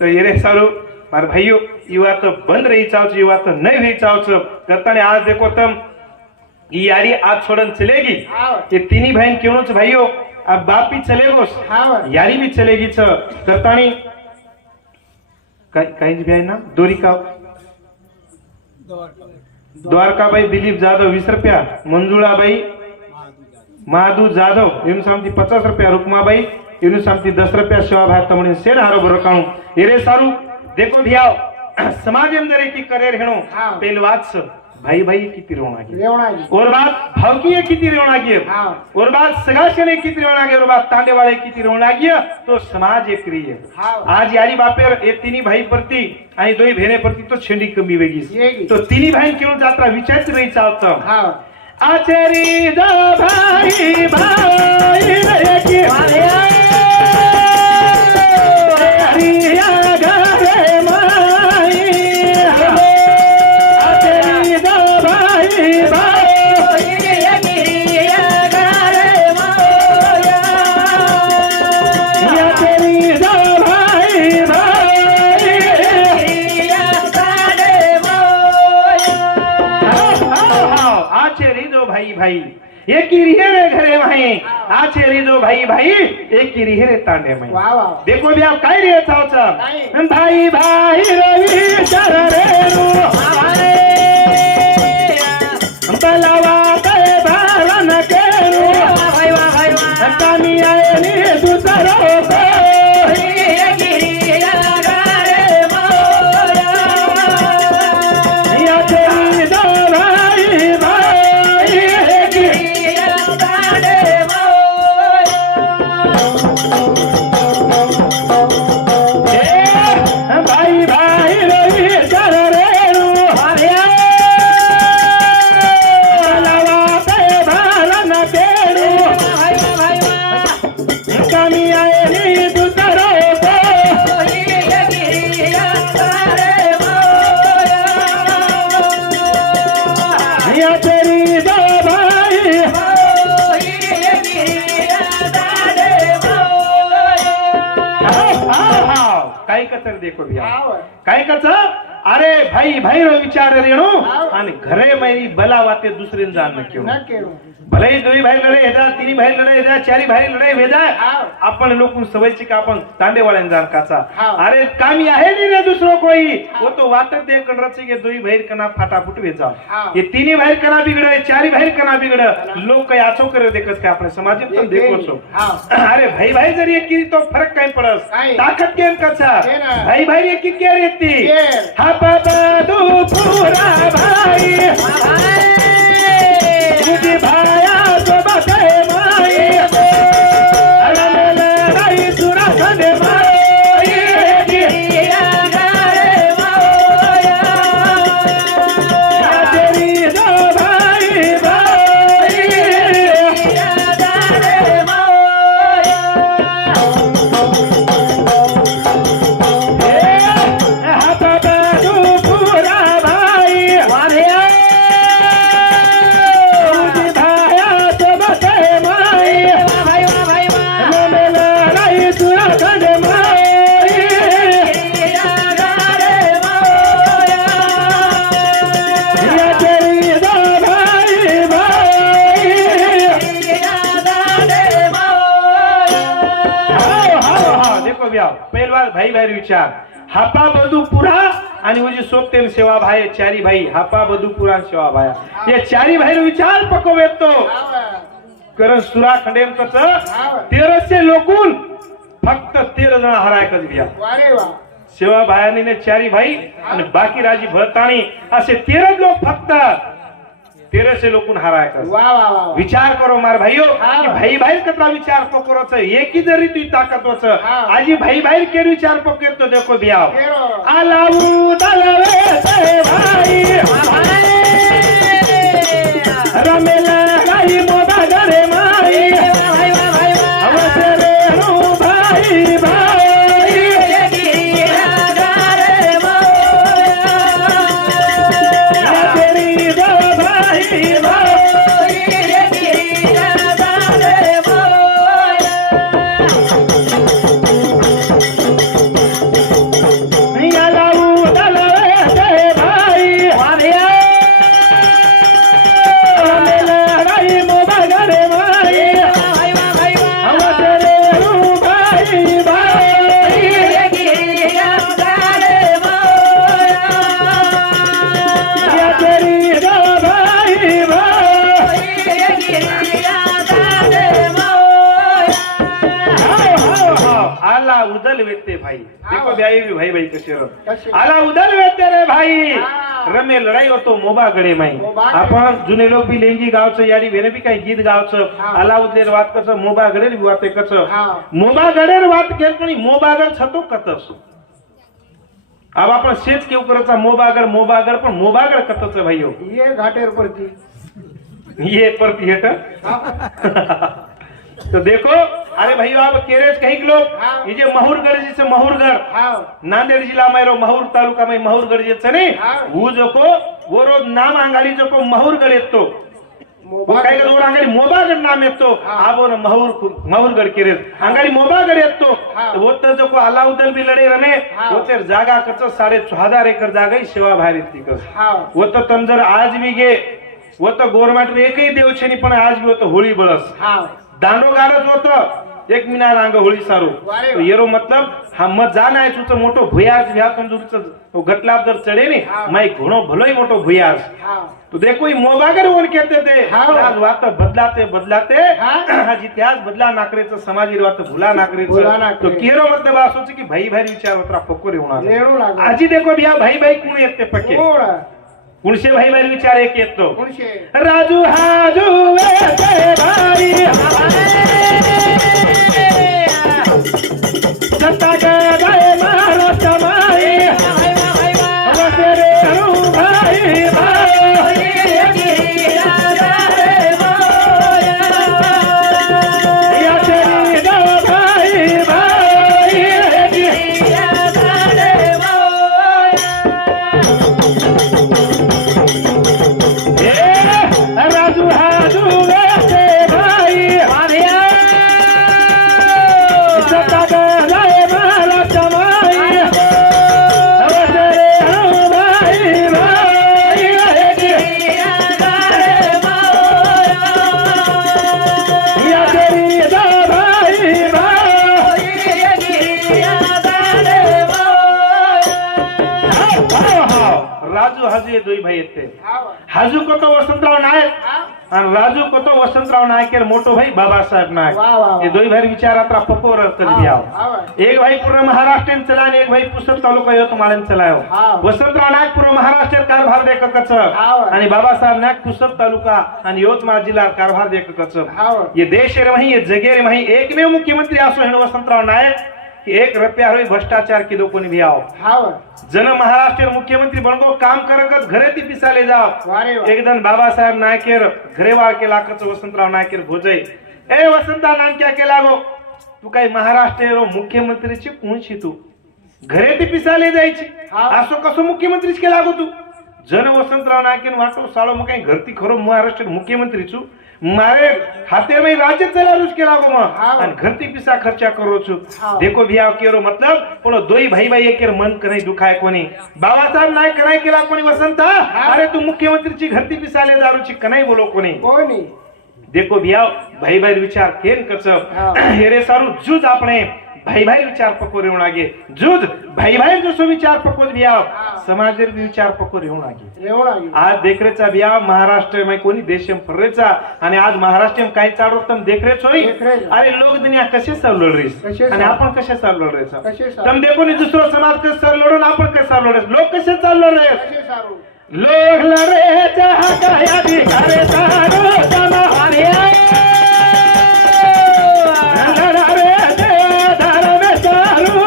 तो ये रे सारू मार भाइयों ये बात तो बंद रही चाहो ये बात तो नहीं रही चाहो करता ने आज देखो तुम ये यारी आज छोड़न चलेगी ये तीनी बहन क्यों च भाइयों अब बाप भी चलेगो यारी भी चलेगी छ करतानी कहीं भी है ना दोरिका द्वारका भाई दिलीप जाधव 20 रुपया मंजुळा भाई महादू जाधव इन सामती 50 रुपया रुकमा भाई इन सामती 10 रुपया शिवा भाई तमने सेड हारो बरकाणू एरे सारू देखो भियाओ समाज अंदर एक करे रहणो पेल बात भाई भाई किती रोणागी और बात भावकी किती रोणागी और बात सगाशने किती रोणागी और बात तांडे वाले किती रोणागी तो समाज एक रही है आज यारी बापेर ये तीनी भाई प्रति आणि दोई बहने प्रति तो छेंडी कमी वेगी तो तीनी भाई क्यों जात्रा विचारत रही चाहता आचरी दो भाई भाई रे की भाई एक ही रिहे रे घरे भाई आचे रिदो भाई भाई एक ही रिहे रे तांडे में देखो भी आप काय रे चाव भाई भाई रवि चर रे रो बलावा के भावन के रो भाई भाई कामी आए नी दूसरो को देखो भैया काय कच अरे भाई भाई रो विचार रेणू आणि घरे मैरी भला वाते दुसरे जान क्यों भले ही दोई भाई लड़े हेजा तीनी भाई लड़े हेजा चारी भाई लड़े भेजा आपण लोकून सवयची का आपण तांडे वाळ्यान जान काचा अरे कामी आहे नी रे दुसरो कोई वो तो वाते दे कण रची के दोई भाई कना फटाफट भेजा ये तीनी भाई कना बिगड़े चारी भाई कना बिगड़े लोग कई आचो करे देखत के आपने समाज में देखो सो अरे भाई भाई जरी की तो फरक काय पडस ताकत केम कचा भाई भाई एक की क्या रहती हा बाबा दू पूरा भाई जी भाया तो बाते माई अरे ले रही सुरा खंडे माई तेरी दो भाई भाई पहलवान भाई भाई विचार हापा बधुपुरा आणि वो जी सोपते सेवा भाई चारी भाई हापा बधुपुरा सेवा भाया ये चारी भाई विचार पकवे तो करण सुरा खंडेम कच 1300 लोकून फक्त 13 जण हराय कज घ्या सेवा भायानी ने चारी भाई आणि बाकी राजी भरताणी असे 13 लोक फक्त 1300 लोकून हराय कज विचार करो मार भाइयों कि भाई भाई कतरा विचार पकरो छ एक ही जरी तू ताकत वच आजी भाई भाई के विचार पकर तो देखो बियाव आलाऊ दलवे से भाई रमेला गाई मोदा घरे माई अवसे रेणु भाई भाई आला उदल वेते भाई देखो भाई भाई भाई कसे कसे? आला उदल वेते रे भाई हा. रमे लढाई होतो मोबा गडे माई मोबा गडे. आपण जुने लोक बी लेंगी गावचं याडी वेने बी काही गीत गावचं हा. आला उदलेर वात कसं मोबा गडे बी वाते कसं हा. मोबा गडेर वात केल पण मोबागड छतो कतस अब आपण शेत केव करायचा मोबागड पण मोबागड कतच भाईयो ये घाटेर पडती ये परती हेट तो देखो अरे भाई आप केरेज कहीं लोग हाँ. ये जे महुरगढ़ जिसे महुरगढ़ हाव नांदेड जिल्हा में रो महूर तालुका में महुरगढ़ जे छने हाँ. वो जो को वो रो नाम अंगाली जो को महुरगढ़ येतो वो काय कर अंगाली मोबागढ़ नाम येतो हाँ. आबो न महुरगढ़ केरेज अंगाली मोबागढ़ येतो हाँ. तो वो तो जो को अलाउद्दीन भी लड़े रने हाँ. वो तेर जागा कच 14.5 एकड़ जागा ही सेवा भारी थी कस हाव वो तो तम जर आज भी गे वो तो गवर्नमेंट एकही देव छे पण आज भी वो तो होळी बळस हाव दांडो गारच होत एक मिना रांग होळी सारू वारे तो येरो मतलब हा मत जाना है तुझं मोठो भुयाज भ्या तुमचं गटलाब जर चढे नी हाँ. माई घणो भलोई मोठो भुयाज हाव तो देखो ये मोबागर वन कहते थे हाँ. आज वात बदलाते हाँ. आज इतिहास बदला नाकरेचं समाजी वात भुला भुला नाकरेचं नाकरे. तो केरो मतलब असो की भाई भाई विचार होता फकोरे होणार लेणू लागो आजी देखो भैया भाई भाई कोण येते पक्के कोण कुणशे भाई भाई विचार एक येतो कोणशे राजू हाजू वेते भाई सत्ता गए मारो समाई वसरे रू भाई भाई या तेरी दो भाई भाई राजू हाजू वेते भाई सत्ता गए मारो समाई वसरे रू भाई भाई या तेरी दो भाई भाई राजू हाजू ये दोई भाई येते हाव हाजू को तो वसंतराव नायक आणि राजू को तो वसंतराव नायक के मोटो भाई बाबासाहेब नायक वाह, वाह, वाह. ये दोई भाई विचारात पपोर कर दिया एक भाई पूर्ण महाराष्ट्र चला आणि एक भाई पुसद तालुका यवतमाळ चलायो हाँ. वसंतराव नायक पूर्ण महाराष्ट्र कारभार देखकच हाँ. आणि बाबासाहेब नायक पुसद तालुका आणि यवतमाळ जिल्हा कारभार देखकच हाँ. ये देश रे वही ये जगे रे वही एकमेव मुख्यमंत्री असो हेण वसंतराव नायक कि 1 रुपया होई भ्रष्टाचार की दो कोणी भी आओ हाव जन महाराष्ट्र मुख्यमंत्री बनगो काम करकच घरे ती पिसाले जाओ वारे वा. एकदम बाबासाहेब नायकेर घरेवा के लाकच वसंतराव नायकेर भोजय ए वसंता नानक्या के लागो तू काही महाराष्ट्र मुख्यमंत्रीची कोणशी तू घरे ती पिसाले जायची हा. असो कसो मुख्यमंत्रीच के लागो तू जन वसंतराव नायकेन वाटो सालो मग काही घरती खरो महाराष्ट्र मुख्यमंत्री छू मारे हाथे में राज्य चलारूच के लागो म हाँ. आणि घरती पिसा खर्चा करो छु हाँ. देखो भैया केरो मतलब पण दोई भाई भाई एकेर मन करे दुखाय कोणी बाबासाहेब नायक कराय केला कोणी वसंता अरे तू मुख्यमंत्रीची घरती पिसाले दारूची कनाई बोलो कोणी कोणी देखो भैया भाई भाई विचार केन कच हाँ. हेरे सारू जूज आपणे भाई भाई विचार पकोर येऊन आगे जूज भाई भाई जसो विचार पकोर भैया हाँ. समाजेर विचार पकोर येऊन आगे एवढा गे. आज देखरेचा बिया महाराष्ट्र में कोणी देशम फरेचा आणि आज महाराष्ट्र में काही चाडो तम देखरेच होई देखरेच. अरे लोक दुनिया कसे सर लढ रहीस कसे आणि सर? आपण कसे सर लढ रहीस कसे सर? तम देखो नी दुसरो समाज कसे सर लढून आपण कसे सर लढ लोक कसे सर लढ रहीस कसे सारू लोक लढे जहा काय अधिकारे सारो समारे लढारे दे धर्म सारू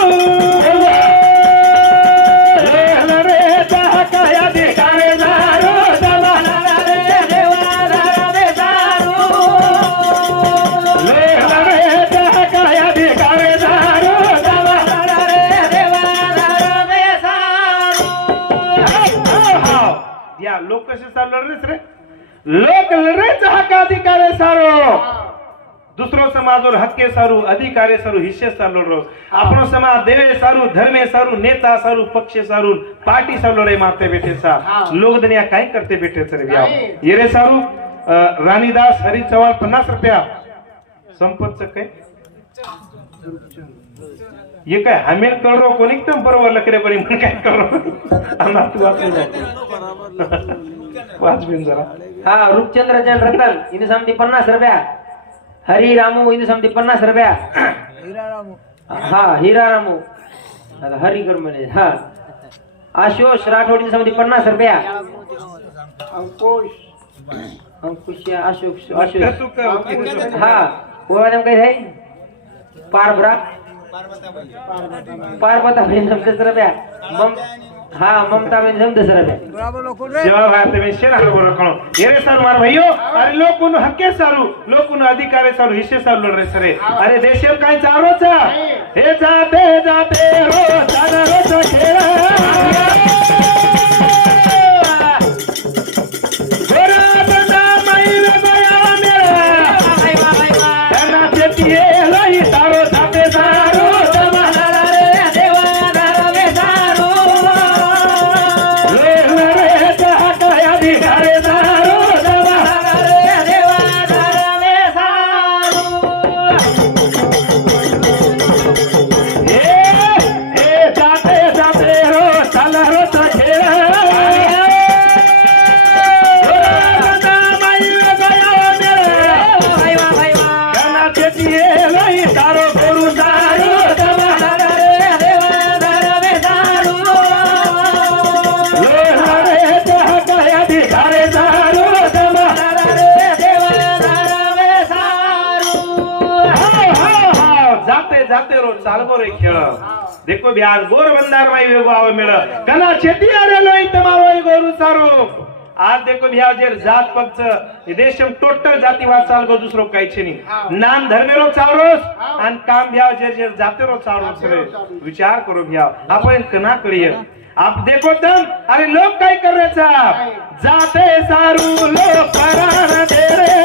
लढे जहा काय अधिकारे सारो समारे देवा धर्म सारू लढे जहा काय अधिकारे सारो समारे देवा धर्म सारू या लोक कसे सर लढरेच रे लोक लढरेच हक्क अधिकारे सारो दुसरो समाजोर हक्के सारू अधिकारे सारू हिस्से सारू लढरो आपनो समाज देवे सारू धर्मे सारू नेता सारू पक्ष सारू पार्टी सारू लढाई मारते बेटे सा हाँ. लोग दुनिया काय करते बेटे सर बिया नहीं. ये रे सारू रानीदास हरी चव्हाण 50 रुपया संपतचं काय ये काय हमेल करो कोणी एकदम बरोबर लकरे बरी म्हण काय करो आम्हा तू वाच बिन जरा हाँ रूपचंद्र जैन रतन इन्हें समझी 50 रुपया हरी रामू इन्हें समझी 50 रुपया हा हिरारामो आता हरिकर म्हणे हा आशुष राठोडीची समिती 50 रुपया अंकुश अशोक आशुष हा कोणाला काही आहे पारभरा पार्वता बहीण 10 रुपया हा ममता बहन 10 रुपया सेवा भारत में शेर हरो रखणो येरे सर मार भाइयो अरे लोकुन हक्के सारू लोकुन अधिकारे सारू हिस्से सारू लड़ रे सरे अरे देशेम काय चारो चा हे जाते जाते रो सारा रो तो खेळा गोरा बंदा माई रे बया मेरा त्यांना चेतिये लई सारो जाते सारू जाते रो चालबो रे खेळ देखो बिहार गोरबंदार माई वेगो आवे मेळ कना खेती आरे लोई तमारो ई गोरु सारो आज देखो बिहार जे जात पक्ष देशम टोटल जातीवाद चालगो दुसरो काही छे नी नाम धर्मेरो चालरोस आणि काम बिहार जे जातेरो चालरोस रे विचार करो बिहार आपण कना करिये आप देखो तम अरे लोग काय कर रहे साहब जाते सारू लोग परान दे रे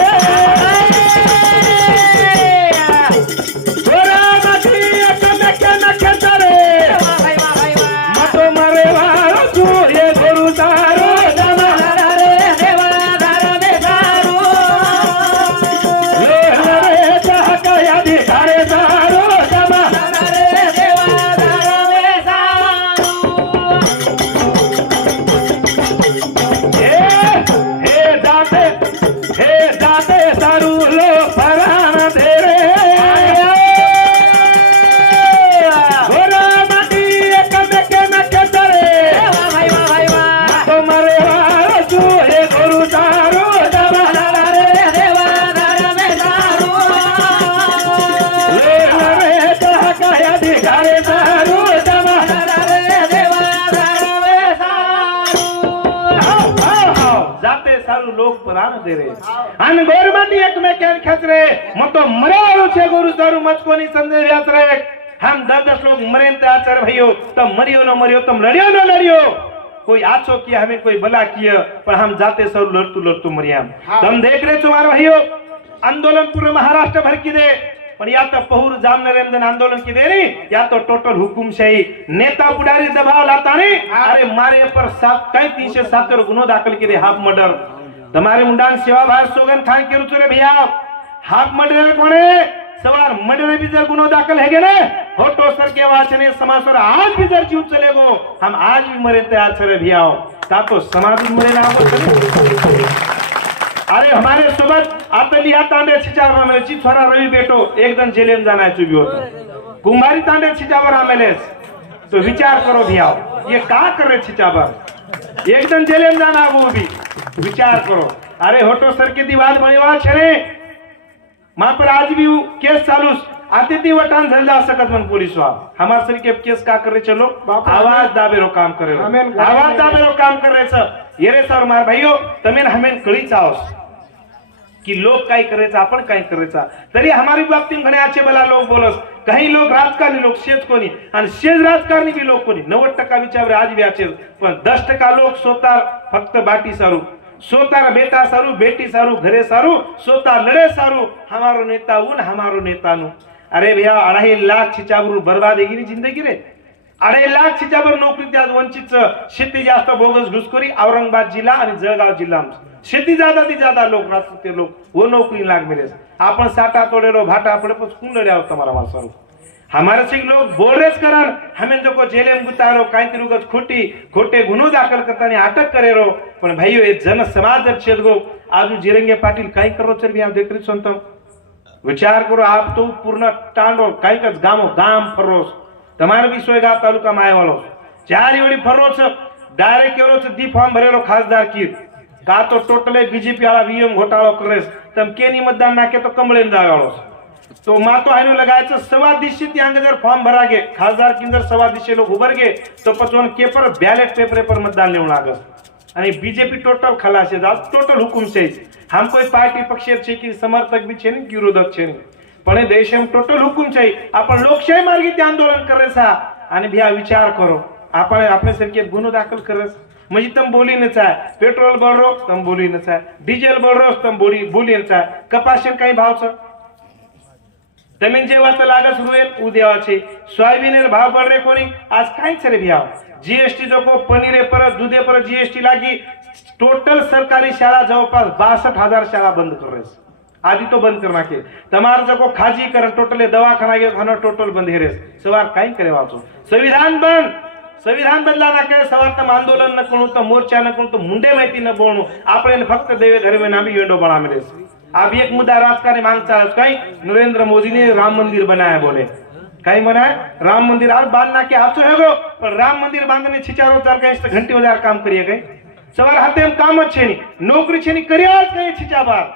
અને ગોરબાની એક મે કેન ખેતરે મતો મરેવાળો છે ગુરુ તારું મચકોની સંદેશ વ્યાસ રે हम 10 लोग मरे ते आचार भाइयों तब मरियो न मरियो तुम लड़ियो न लड़ियो कोई आछो किया हमें कोई भला किया पर हम जाते सब लड़तू लड़तू मरिया तुम देख रहे तुम्हारे भाइयों आंदोलन पूरे महाराष्ट्र भर की दे पर या तो पहुर जामनरेंद्र आंदोलन की दे रही या तो टोटल हुकुमशाही नेता पुढारी दबाव लाता नहीं अरे मारे पर 307 गुनो दाखल की दे हाफ मर्डर તમારે મુંડાન સેવા ભાર સોગન ખાન કેરું છું રે ભૈયા હાફ મર્ડર કોણે સવાર મર્ડર भी जर गुनो दाखल है ने होटो सर के वाचने समाज और आज भी जर जीव चलेगो हम आज भी मरे तैयार छरे भैया ता तो समाज भी मरे ना हो चले अरे हमारे सोबत आप लिया तांडे छिचावर में चिछोरा रवि बेटो एकदम जेल में जाना है चुभी होता कुमारी तांडे छिचावर आमेलेस तो विचार करो भैया ये का कर रहे छिचावर एकदम जेल में जाना वो भी विचार करो अरे होटो सर की दीवार बनेवा छे मां पर आज भी केस चालू आते ती वटान झंडा सकत मन पुलिस वा हमार सर के केस का करे चलो आवाज दाबेरो काम करे आवाज दाबेरो काम कर रहे छ येरे सर मार भाइयो तमेन हमें कळी चावस कि लोग काय करायचं आपण काय करायचं तरी हमारी बाबतीत घणे आचे बला लोक बोलस काही लोक राजकारणी लोक शेत कोणी आणि शेज राजकारणी बी लोक कोणी 90% विचार आज बी आचे पण 10% लोक स्वतः फक्त बाटी सारू सोता बेटा सारू बेटी सारू घरे सारू सोता लड़े सारू हमारो नेता उन हमारो नेता नु अरे भैया 2.5 लाख छिचाबर बर्बाद है की जिंदगी रे 2.5 लाख छिचाबर नौकरी त्यात वंचित शेती जास्त बोगस घुसखोरी औरंगाबाद जिल्हा आणि जळगाव जिल्हा शेती ज्यादा लोग रास्ते लोग वो नौकरी लाग मिले आपण साटा तोड़ेलो भाटा पड़े पर कौन लड़े तुम्हारा मासारू हमारे से लोग बोल रहे कारण हमें जो को जेल में गुतारो काही तिरुगत खोटे गुनो दाखल करता ने अटक करे रो पण भाइयों ये जन समाज छेदगो आजू जिरंगे पाटील काही करो चल भी आप देख रहे सुनता વિચાર કરો આપ તો પૂર્ણ ટાંડો કઈક જ ગામો ગામ ફરો છો તમારે બી સોયગાંવ તાલુકામાં આવ્યો ચાર એવડી ફરો છો ડાયરેક્ટ એવો છે દી ફોર્મ ભરેલો ખાસદાર કીર કા તો ટોટલે બીજેપી વાળા વીએમ ઘોટાળો કરે છે તમ કેની મતદાન નાખે તો કમળે દાગાળો તો માં તો આનો લગાય છે સવા દિશી ત્યાં આગળ ફોર્મ ભરાગે ખાસદાર की अंदर सवा दिशे लोग उभर गए तो पचवन के पर बैलेट पेपर पर मतदान लेवण लागे અને बीजेपी टोटल खलास है टोटल हुकुम છે हम कोई पार्टी पक्षेर છે કે समर्थक भी છે ને विरोधक છે ને પણ એ દેશમાં ટોટલ હુકુમ છે आपण लोकशाही मार्गे ते आंदोलन करे सा અને ભી આ વિચાર કરો આપણે સરકે ગુનો દાખલ કરે म्हणजे तम बोली न चाहे पेट्रोल बढ़ो तम बोली न चाहे डीजल बढ़ो तम बोली न चाहे कपाशन काही भाव छ जमीन जेवा तर लागस रुएल उद्या छे सोयाबीन भाव बढ़ रे कोनी आज काई छे रे भाव जीएसटी जो को पनीरे पर दूधे पर जीएसटी लागी टोटल सरकारी शाळा जवळपास 62,000 शाळा बंद कर रहे आदि तो बंद करना के तमार जो को खाजीकरण टोटले दवाखाना के खाना टोटल बंद हेरे सवार काई करे वाचो संविधान बदलाना करे सवार तम आंदोलन न करू तो मोर्चा न करू तो मुंडे माहिती न बोलणू આપણે ફક્ત દેવે ધર્મે નામી વેંડો બનાવી રે આ भी एक मुद्दा राजकारणी मांग चालत कई नरेंद्र मोदी ने राम मंदिर बनाया बोले कई बनाया राम मंदिर आज बांधना के आप तो है पर राम मंदिर बांधने 4-4 कहीं घंटे हजार काम करिए गए सवार हाथे हम काम अच्छे नहीं नौकरी छे नहीं करिया कहीं छिचा बार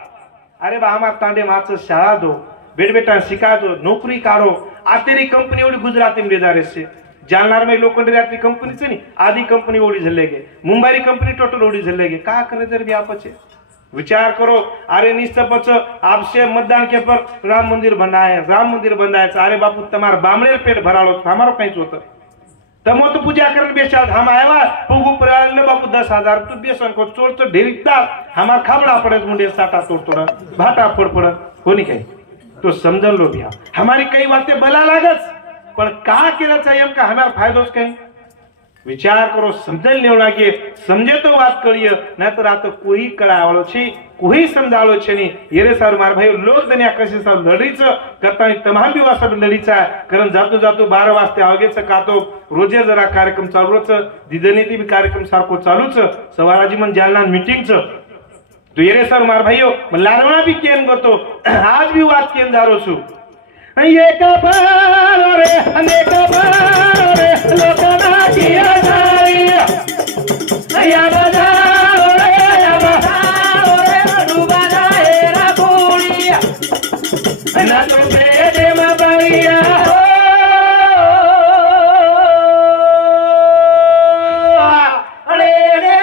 अरे बा हमार तांडे माच शाळा दो बेटा शिका दो नौकरी काढो आ तेरी कंपनी एवढी गुजराती में बेजार से जालनार में लोखंडी रात्री कंपनी से नहीं आधी कंपनी ओडी झलेगे मुंबई कंपनी टोटल ओडी झलेगे का करे जर भी आप विचार करो अरे निस्तपच आपसे मतदान के पर राम मंदिर बनाया अरे बापू तमार बामणे पेट भरालो हमारो कहीं होत तमो तो पूजा करने बेचा हम आया पुगु प्रयाण बापू 10,000 तू बेसन को चोर तो ढेरिकता हमार खाबड़ा पड़े मुंडे साटा तोड़ भाटा फोड़ पड़ कोनी कहीं तो समझ लो भैया हमारी कई बातें बला लागत पण का केला चाहिए हम का हमारा फायदो कहीं विचार करो समझ लेवना के समझे तो बात करिए न तो रात कोई कळावळो छे कोई समजावळो छे नहीं येरे सर मार भाई लोक दुनिया कशी सर लढीच करता तमाम भी वासा लढीचा कारण जातो 12 वाजता आगेच का तो रोजे जरा कार्यक्रम चालूच दिदनीती भी कार्यक्रम सारखो चालूच सवाराजी मन जालना मीटिंगच तो येरे सर मार भाईओ लारवणा भी केन गतो आज भी बात केन दारो छु एक बार रे अनेक बार रे लोकना किया जारिया या बजाओ रे डूबा जाए रा गोलिया ना तो बेटे में बरिया अरे रे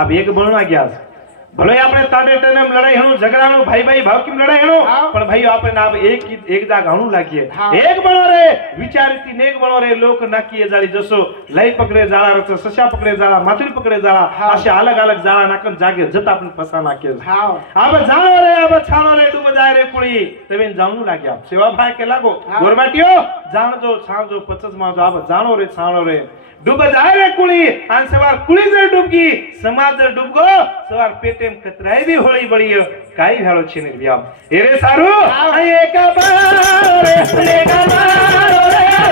अब एक बनवा गया भले आपने ताडे टेने लड़ाई हणो झगड़ाणो भाई भाव की लड़ाई हणो पण भाई आपने अब एक जाग हणू लागिए एक बनो रे विचारती नेक बनो रे लोक नाकीए जाळी जसो लई पकड़े जाळा रच सशा पकड़े जाळा माथुरी पकड़े जाळा असे अलग अलग जाळा नाकन जागे जत आपण फसा नाके अब जाणो रे अब छाणो रे डूब जाय रे कुळी तवेन जाणू लाग्या सेवा भाई के लागो गोरबाटियो जाणजो छाणजो पचस माजो अब जाणो रे छाणो रे डूब जाए रे कुली आणि सवार कुली जर डूबगी समाज जर डूबगो सवार पेटेम खतराई भी होळी बळी काही झालो छे ने बिया एरे सारू एक बार रे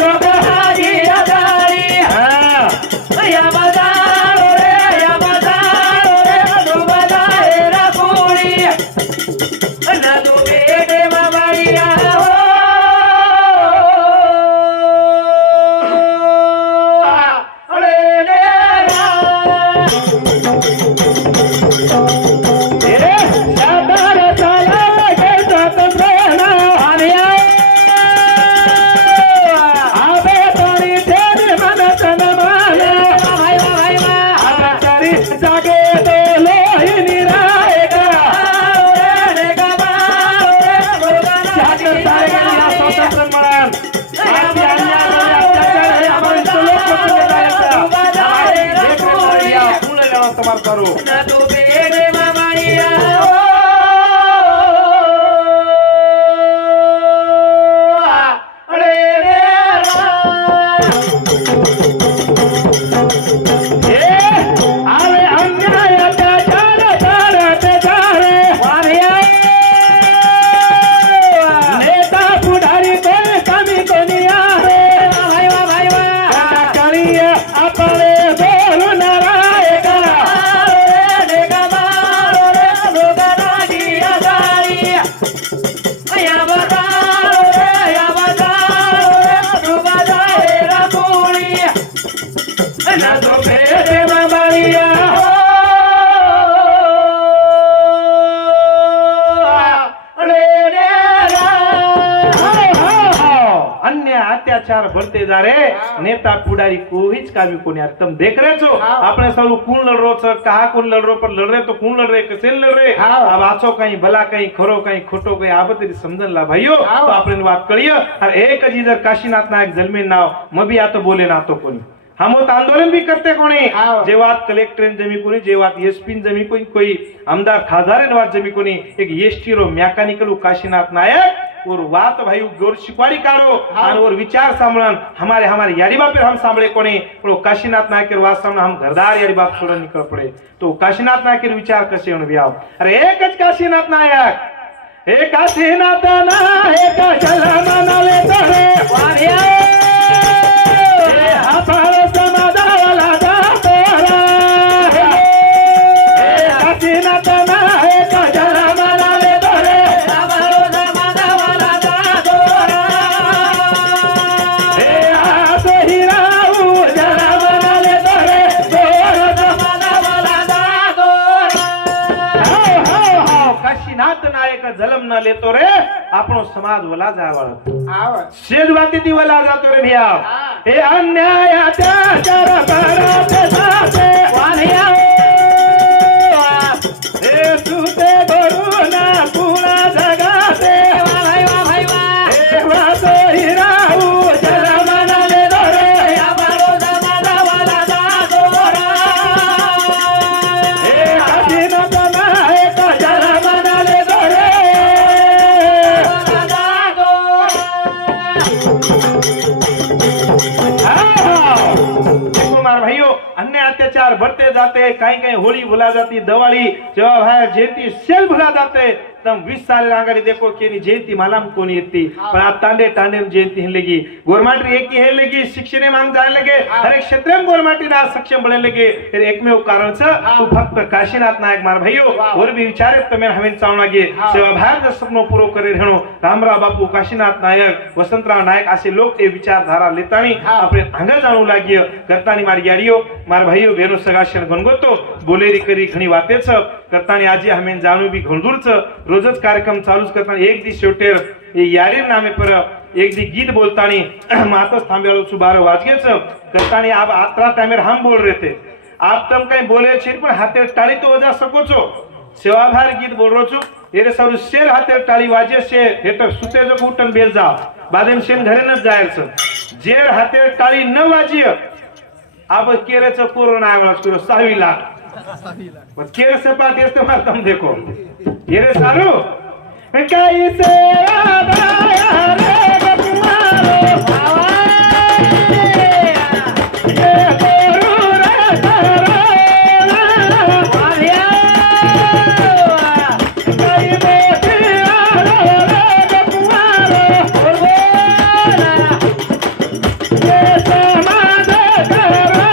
रोगा हाजी आजारी या बाजार रे डूब जाए रे कुली ना तो बेटे बाबाईया अरे अन्याय अत्याचार करते सारे नेता पुढारी कोणी कमी कोणी आहे आपले बोलून अन्य अत्याचार बढ़ते जा रहे नेता पुडारी कोई कामी कोनी यार तुम देख रहे हो अपने सब कौन लड़ रो छ कहा कौन लड़ रो पर लड़ रहे तो कौन लड़ रहे कैसे लड़ रहे अब आछो कहीं भला कहीं खरो कहीं खोटो कहीं आप तेरी समझन ला भाइयों तो आपने बात करिए और एक अजीजर काशीनाथ नायक जलमीन नाव मबी आ तो बोले ना तो कोनी हम वो आंदोलन भी करते कोणी जे बात कलेक्टर जमी कोणी जे बात एसपी जमी कोई आमदार खासदार बात जमी कोणी एक एसटी रो मैकेनिकल काशीनाथ नायक और बात भाई गोर शिकवाड़ी काढो और विचार सांभळन हमारे यारी बाप हम सांभळे कोणी पण काशीनाथ नायक के वात सामने हम घरदार यारी बाप छोड़ निकल पड़े तो काशीनाथ नायक के विचार कसे होण व्याव अरे एकच काशीनाथ नायक एक काशीनाथ नायक जलमन ले तोरे वारिया आपा समादावाला दातोरा काशीनाथ नायक जलमन ले तोरे काशीनाथ नायक जलम न लेतो रे आपणो समाज वला जावळ शेज वाती ती वला जातो रे भिया हे अन्याय अत्याचार करते जाते वानिया हे सुते बरुना पुरा जगाते भाई हे वातो हिराऊ जलम न लेतो रे आपणो समाज वला जातो हे काशीनाथ नायक जलम भाइयों अन्य अत्याचार बढ़ते जाते कहीं कहीं होली भुला जाती दिवाली जब है जयंती सेल भुला जाते तम 20 साल आंगड़ी देखो केनी जयंती मालम कोनी येती पण आज तांडे तांडे जयंती हेलेगी गवर्नमेंट एक ही हेलेगी शिक्षण मांग जाने लगे हर एक क्षेत्र में गवर्नमेंट ना सक्षम बने लगे फिर एकमेव कारण छ तो फक्त काशीनाथ नायक मार भाइयों और भी विचारे तो मैं हमें चावण लागे सेवा भाग जो सपनो पूरो करे रहणो रामराव बापू काशीनाथ नायक वसंतराव नायक असे लोक ए विचारधारा लेतानी આપણે આગળ જાણવું લાગ્યો કરતાની મારી યારીઓ માર ભાઈઓ બેનો સગાશન ગણગોતો બોલેરી કરી ઘણી વાતે છે કરતાની આજે અમે જાણવું બી ઘણદૂર છે રોજ જ કાર્યક્રમ ચાલુ કરતા એક દી શોટેર એ યારી નામે પર एक दी गीत बोलतानी मातस थांबेलो छु 12 वाजगे छ करतानी आप आत्रा टाइमर हम बोल रहे थे आप तम कहीं बोले छे पण हाथे टाळी तो वजा सको छो सेवाभार गीत बोल रो छु एरे सारू शेर हाथे टाळी वाजे छे हेतर सुते जो उठन बेल जा बादेम शेन घरे न जायर छ जेर हाथे टाळी न वाजी आप केरे छ कोरोना आवाज करो 6 लाख बस केरे से पाते इस्तेमाल तुम देखो एरे सारू कई से आया रे बकुमारो ये गोरू रे तारा वालिया कई बेटी रे बकुमारो ये समाज करो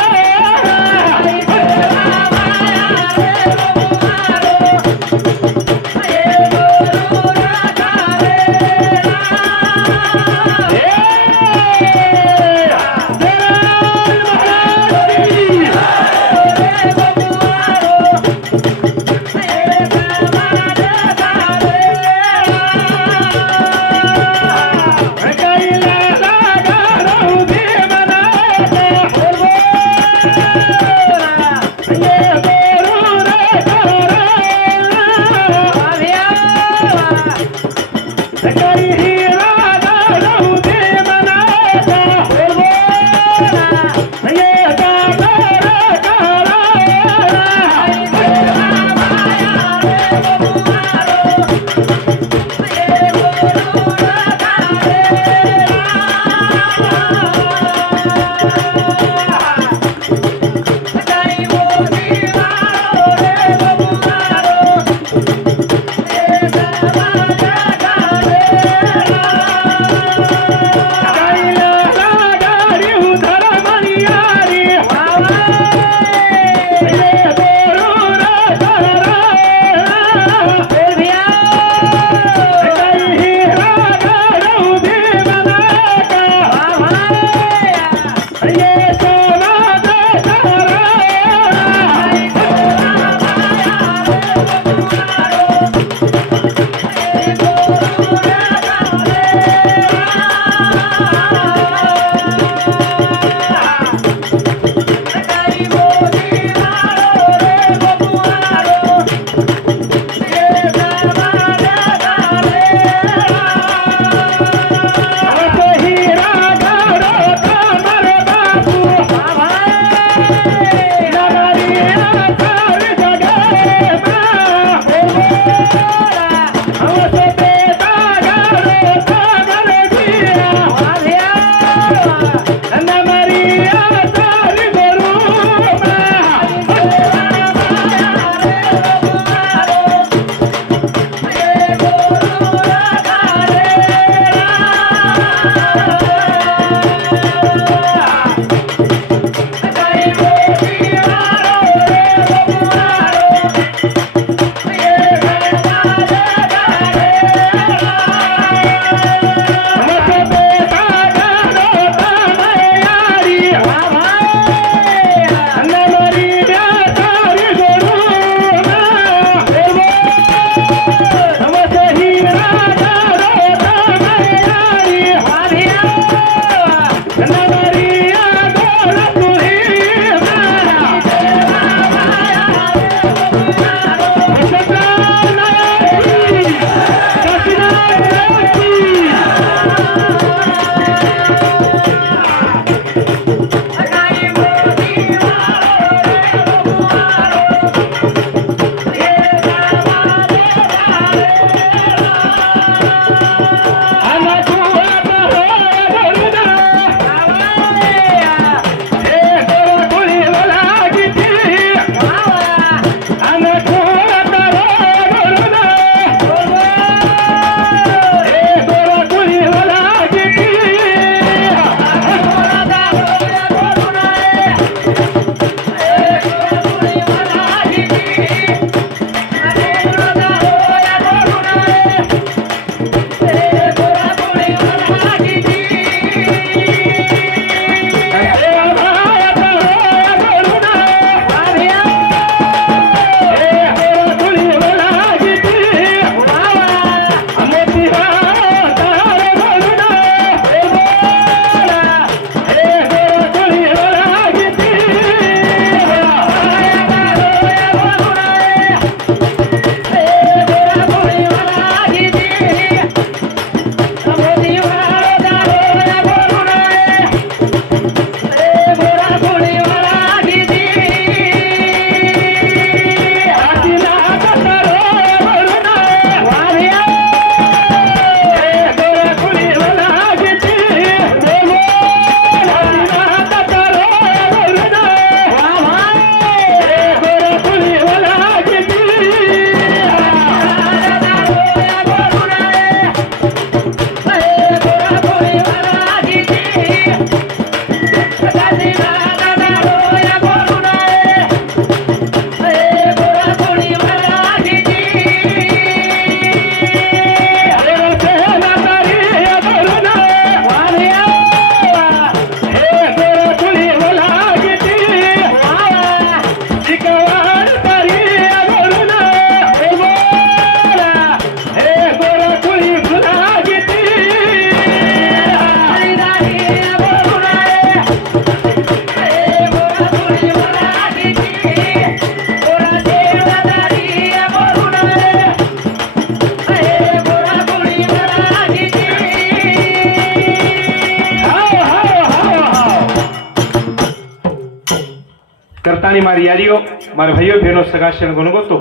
करतानी मारी यारियो मारे भाइयों बहनों सगाशन गुनगो तो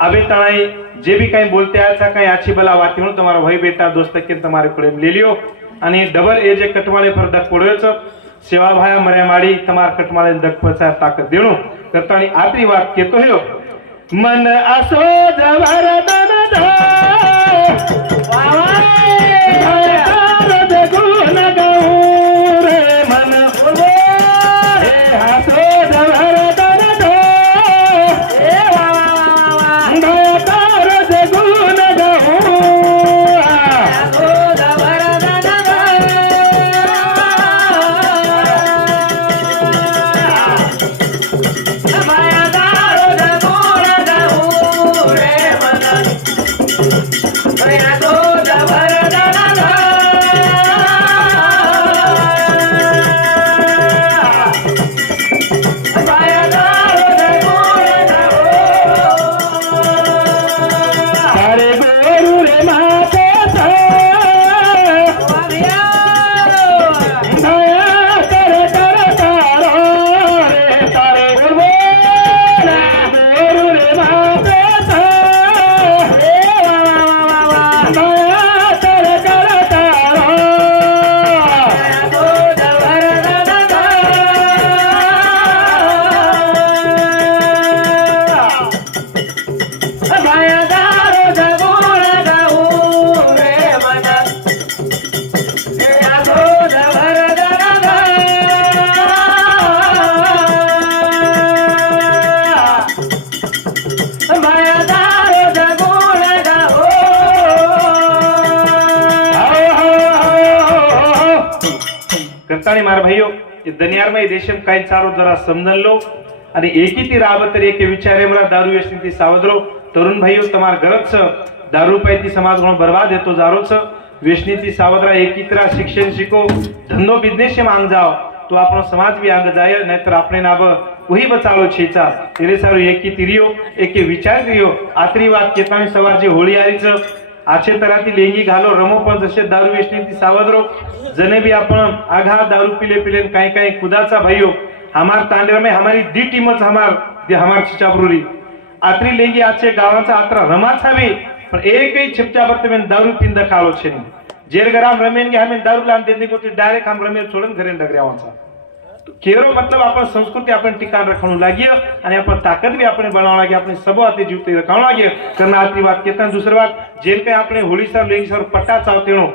अबे तणाई जे भी कहीं बोलते आया था कहीं अच्छी भला वाती हूँ तुम्हारा भाई बेटा दोस्त के तुम्हारे कुड़े ले लियो आणि डबल एज कटमाळे पर दक पडोच सेवा भाया मर्या माडी तमार कटमाळे दक पचा ताकत देणो करतानी आतरी बात केतो हो मन असो जवरदन धा वावा गुण गाऊ रे मन हे हासो जवरदन धा ए वावा गुण गाऊ करतानी मार भाइयों दनियार में देशम काही चारो जरा समजन लो आणि एकी ती राबत तरी एके विचारे मला दारू व्यसनी ती सावधरो तरुण भाइयों तमार गरज दारू पाई ती समाज गुण बर्बाद येतो जारो छ व्यसनी ती सावधरा एकी तरह शिक्षण शिको धंधो बिजनेस मांग जाओ तो आपनो समाज भी आंग जाए नहींतर अपने नाब वही बचालो छेचा तेरे सारो एकी तिरियो एके विचार करियो आतरी बात केतानी सवार जे होळी आरी छ आछे तराती लेंगी घालो रमो पण जसे दारू व्यसनी ती सावधरो जने भी आपण आघा दारू पिले पिले काही काही खुदाचा भाइयों हमार तांडेर में हमारी दी टीमच हमार छिचाबरुरी आतरी लेंगी आछे गावाचा आत्रा रमाचा भी पण एकही छिपचाबर में दारू पिंद खालो छे जेर गराम रमेन के हमें दारू लान देने को तो डायरेक्ट हम रमेन छोड़न घरे डगऱ्यावाचा केरो मतलब आपण संस्कृती आपण टिकाण रखणू लागियो आणि आपण ताकद भी आपण बनाववा लागे आपण सबो आते जीवते रखणू लागे करना आतरी बात केता दूसरी बात जेल के આપણે હોળી સર લેંગી સર પટ્ટા ચાવતેણો